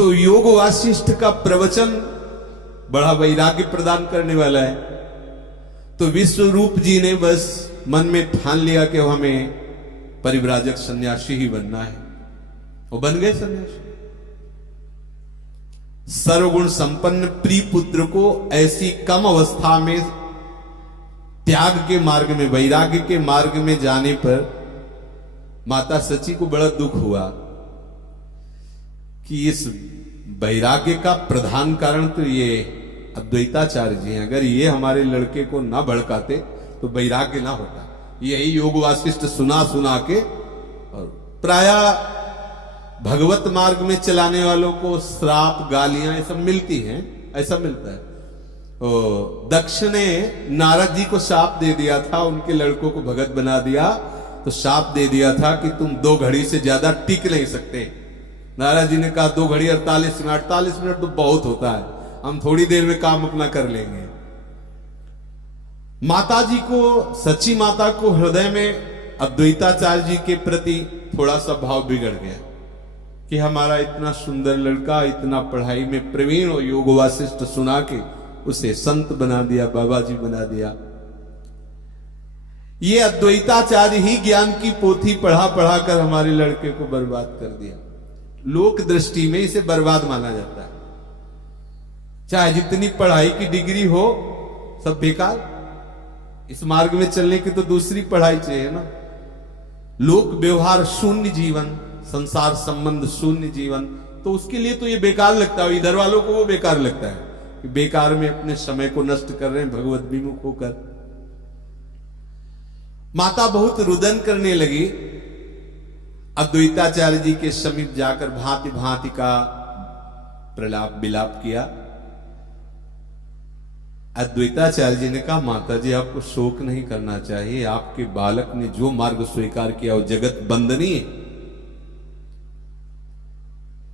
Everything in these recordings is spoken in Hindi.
तो योग वासिष्ठ का प्रवचन बड़ा वैराग्य प्रदान करने वाला है। तो विश्वरूप जी ने बस मन में ठान लिया कि हमें परिव्राजक सन्यासी ही बनना है। वो बन गए सन्यासी। सर्वगुण संपन्न प्रिय पुत्र को ऐसी कम अवस्था में त्याग के मार्ग में, वैराग्य के मार्ग में जाने पर माता सची को बड़ा दुख हुआ कि इस वैराग्य का प्रधान कारण तो ये अद्वैताचार्य जी हैं। अगर ये हमारे लड़के को ना भड़काते तो वैराग्य ना होता। यही योग वासिष्ठ सुना सुना के, और प्राय भगवत मार्ग में चलाने वालों को श्राप गालियां ये सब मिलती हैं, ऐसा मिलता है। दक्ष ने नारद जी को शाप दे दिया था, उनके लड़कों को भगत बना दिया, तो शाप दे दिया था कि तुम 2 घड़ी से ज्यादा टिक नहीं सकते। नारद जी ने कहा 2 घड़ी 48 मिनट, 48 मिनट तो बहुत होता है, हम थोड़ी देर में काम अपना कर लेंगे। माता जी को, सच्ची माता को हृदय में अद्वैताचार्य जी के प्रति थोड़ा सा भाव बिगड़ गया कि हमारा इतना सुंदर लड़का, इतना पढ़ाई में प्रवीण और योग वासिष्ठ सुना के उसे संत बना दिया, बाबा जी बना दिया। ये अद्वैताचार्य ही ज्ञान की पोथी पढ़ा पढ़ा कर हमारे लड़के को बर्बाद कर दिया। लोक दृष्टि में इसे बर्बाद माना जाता है। चाहे जितनी पढ़ाई की डिग्री हो, सब बेकार। इस मार्ग में चलने की तो दूसरी पढ़ाई चाहिए ना। लोक व्यवहार शून्य जीवन, संसार संबंध शून्य जीवन, तो उसके लिए तो ये बेकार लगता है। इधर वालों को वो बेकार लगता है कि बेकार में अपने समय को नष्ट कर रहे हैं भगवत विमुख होकर। माता बहुत रुदन करने लगी। अद्वैताचार्य जी के समीप जाकर भांति भांति का प्रलाप विलाप किया। अद्वैताचार्य जी ने कहा, माता जी आपको शोक नहीं करना चाहिए, आपके बालक ने जो मार्ग स्वीकार किया वो जगत बंदनीय है,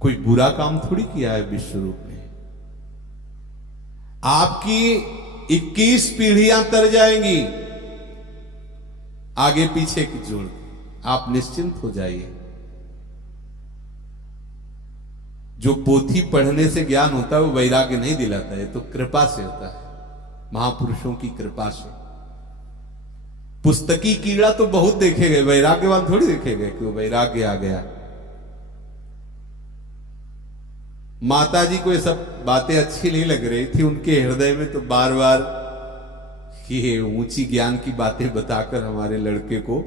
कोई बुरा काम थोड़ी किया है विश्वरूप ने। आपकी 21 पीढ़ियां तर जाएंगी आगे पीछे की जोड़, आप निश्चिंत हो जाइए। जो पोथी पढ़ने से ज्ञान होता है वो वैराग्य नहीं दिलाता है, तो कृपा से होता है, महापुरुषों की कृपा से। पुस्तकी कीड़ा तो बहुत देखे गए, वैराग्यवान थोड़ी देखे गए कि वो वैराग्य आ गया। माता जी को ये सब बातें अच्छी नहीं लग रही थी। उनके हृदय में तो बार बार ये ऊंची ज्ञान की बातें बताकर हमारे लड़के को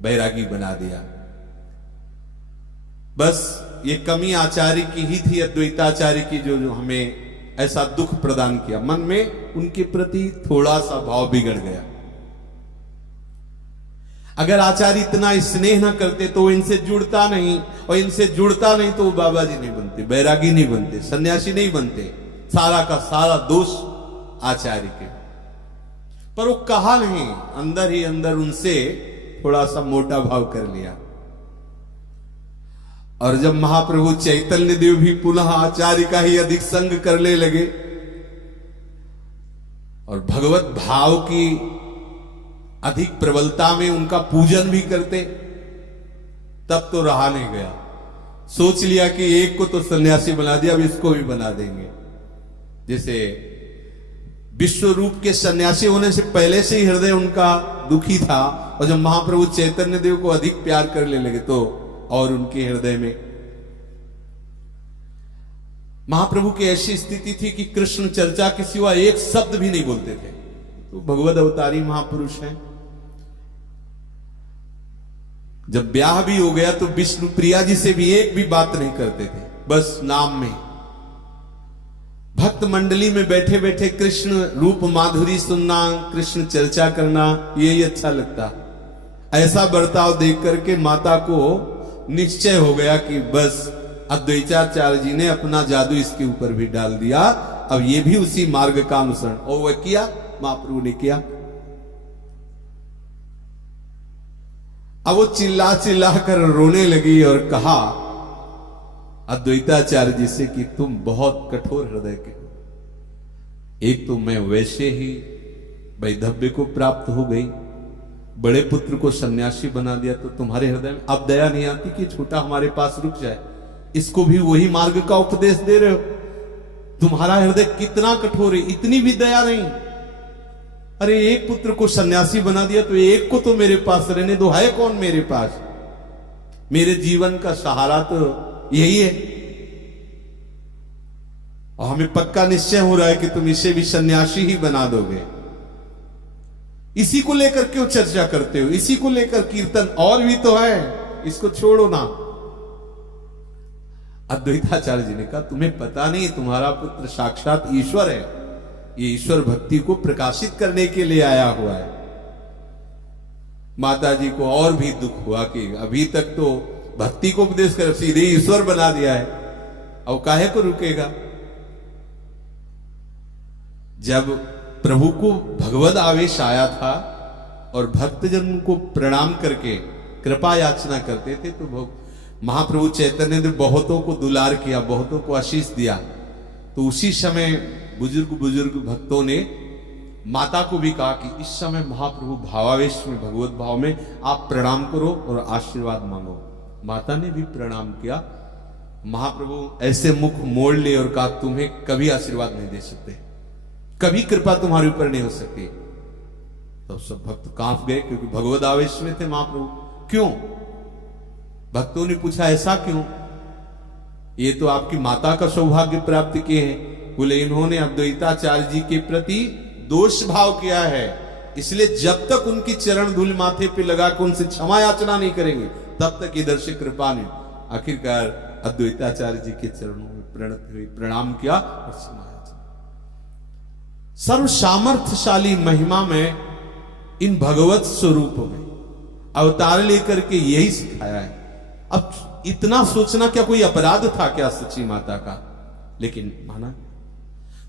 बैरागी बना दिया। बस ये कमी आचार्य की ही थी, अद्वैताचार्य की, जो हमें ऐसा दुख प्रदान किया। मन में उनके प्रति थोड़ा सा भाव बिगड़ गया। अगर आचार्य इतना स्नेह न करते तो वो इनसे जुड़ता नहीं, और इनसे जुड़ता नहीं तो वो बाबा जी नहीं बनते, बैरागी नहीं बनते, सन्यासी नहीं बनते। सारा का सारा दोष आचार्य के। पर वो कहा नहीं, अंदर ही अंदर उनसे थोड़ा सा मोटा भाव कर लिया। और जब महाप्रभु चैतन्य देव भी पुनः आचार्य का ही अधिक संग करने लगे और भगवत भाव की अधिक प्रबलता में उनका पूजन भी करते, तब तो रहा नहीं गया। सोच लिया कि एक को तो सन्यासी बना दिया, अब इसको भी बना देंगे। जैसे विश्व रूप के सन्यासी होने से पहले से ही हृदय उनका दुखी था, और जब महाप्रभु चैतन्य देव को अधिक प्यार करने लगे तो और उनके हृदय में महाप्रभु की ऐसी स्थिति थी कि कृष्ण चर्चा के सिवा एक शब्द भी नहीं बोलते थे। तो भगवत अवतारी महापुरुष हैं। जब ब्याह भी हो गया तो विष्णु प्रिया जी से भी एक भी बात नहीं करते थे, बस नाम में। भक्त मंडली में बैठे बैठे कृष्ण रूप माधुरी सुनना, कृष्ण चर्चा करना, यही अच्छा लगता। ऐसा बर्ताव देख करके माता को निश्चय हो गया कि बस अद्वैताचार्य जी ने अपना जादू इसके ऊपर भी डाल दिया, अब ये भी उसी मार्ग का अनुसरण। और वह किया, महाप्रभु ने किया। अब वो चिल्ला चिल्ला कर रोने लगी और कहा अद्वैताचार्य जी से कि तुम बहुत कठोर हृदय के हो। एक तो मैं वैसे ही वैधव्य को प्राप्त हो गई, बड़े पुत्र को सन्यासी बना दिया, तो तुम्हारे हृदय में अब दया नहीं आती कि छोटा हमारे पास रुक जाए। इसको भी वही मार्ग का उपदेश दे रहे हो। तुम्हारा हृदय कितना कठोर है, इतनी भी दया नहीं। अरे एक पुत्र को सन्यासी बना दिया तो एक को तो मेरे पास रहने दो, है कौन मेरे पास? मेरे जीवन का सहारा तो यही है। और हमें पक्का निश्चय हो रहा है कि तुम इसे भी सन्यासी ही बना दोगे। इसी को लेकर क्यों चर्चा करते हो? इसी को लेकर कीर्तन और भी तो है, इसको छोड़ो ना। अद्वैताचार्य जी ने कहा तुम्हें पता नहीं, तुम्हारा पुत्र साक्षात ईश्वर है। ये ईश्वर भक्ति को प्रकाशित करने के लिए आया हुआ है। माता जी को और भी दुख हुआ कि अभी तक तो भक्ति को उपदेश कर सीधे ईश्वर बना दिया है, अब काहे को रुकेगा? जब प्रभु को भगवद आवेश आया था और भक्तजन को प्रणाम करके कृपा याचना करते थे तो महाप्रभु चैतन्य ने बहुतों को दुलार किया, बहुतों को आशीष दिया। तो उसी समय बुजुर्ग भक्तों ने माता को भी कहा कि इस समय महाप्रभु भावावेश में, भगवत भाव में आप प्रणाम करो और आशीर्वाद मांगो। माता ने भी प्रणाम किया। महाप्रभु ऐसे मुख मोड़ ले और कहा तुम्हें कभी आशीर्वाद नहीं दे सकते, कभी कृपा तुम्हारे ऊपर नहीं हो सकती। तो सब भक्त कांप गए क्योंकि भगवद आवेश में थे महाप्रभु। क्यों? भक्तों ने पूछा ऐसा क्यों? ये तो आपकी माता का सौभाग्य प्राप्त किए हैं। बोले इन्होंने अद्वैताचार्य जी के प्रति दोष भाव किया है, इसलिए जब तक उनकी चरण धूल माथे पे लगा के उनसे क्षमा याचना नहीं करेंगे तब तक इधर से कृपा नहीं। आखिरकार अद्वैताचार्य जी के चरणों में प्रणत हुए, प्रणाम किया और क्षमा याचना। सर्व सामर्थ्यशाली महिमा में इन भगवत स्वरूप में अवतार लेकर के यही सिखाया है। अब इतना सोचना क्या कोई अपराध था क्या सच्ची माता का? लेकिन माना।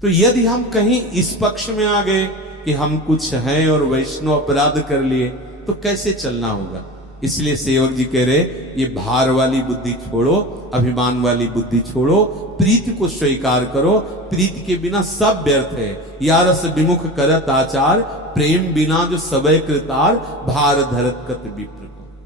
तो यदि हम कहीं इस पक्ष में आ गए कि हम कुछ हैं और वैष्णव अपराध कर लिए तो कैसे चलना होगा? इसलिए सेवक जी कह रहे ये भार वाली बुद्धि छोड़ो, अभिमान वाली बुद्धि छोड़ो, प्रीति को स्वीकार करो। प्रीति के बिना सब व्यर्थ है। या रस विमुख करत आचार, प्रेम बिना जो सबय कृतार, भार धरत कत विप्र को।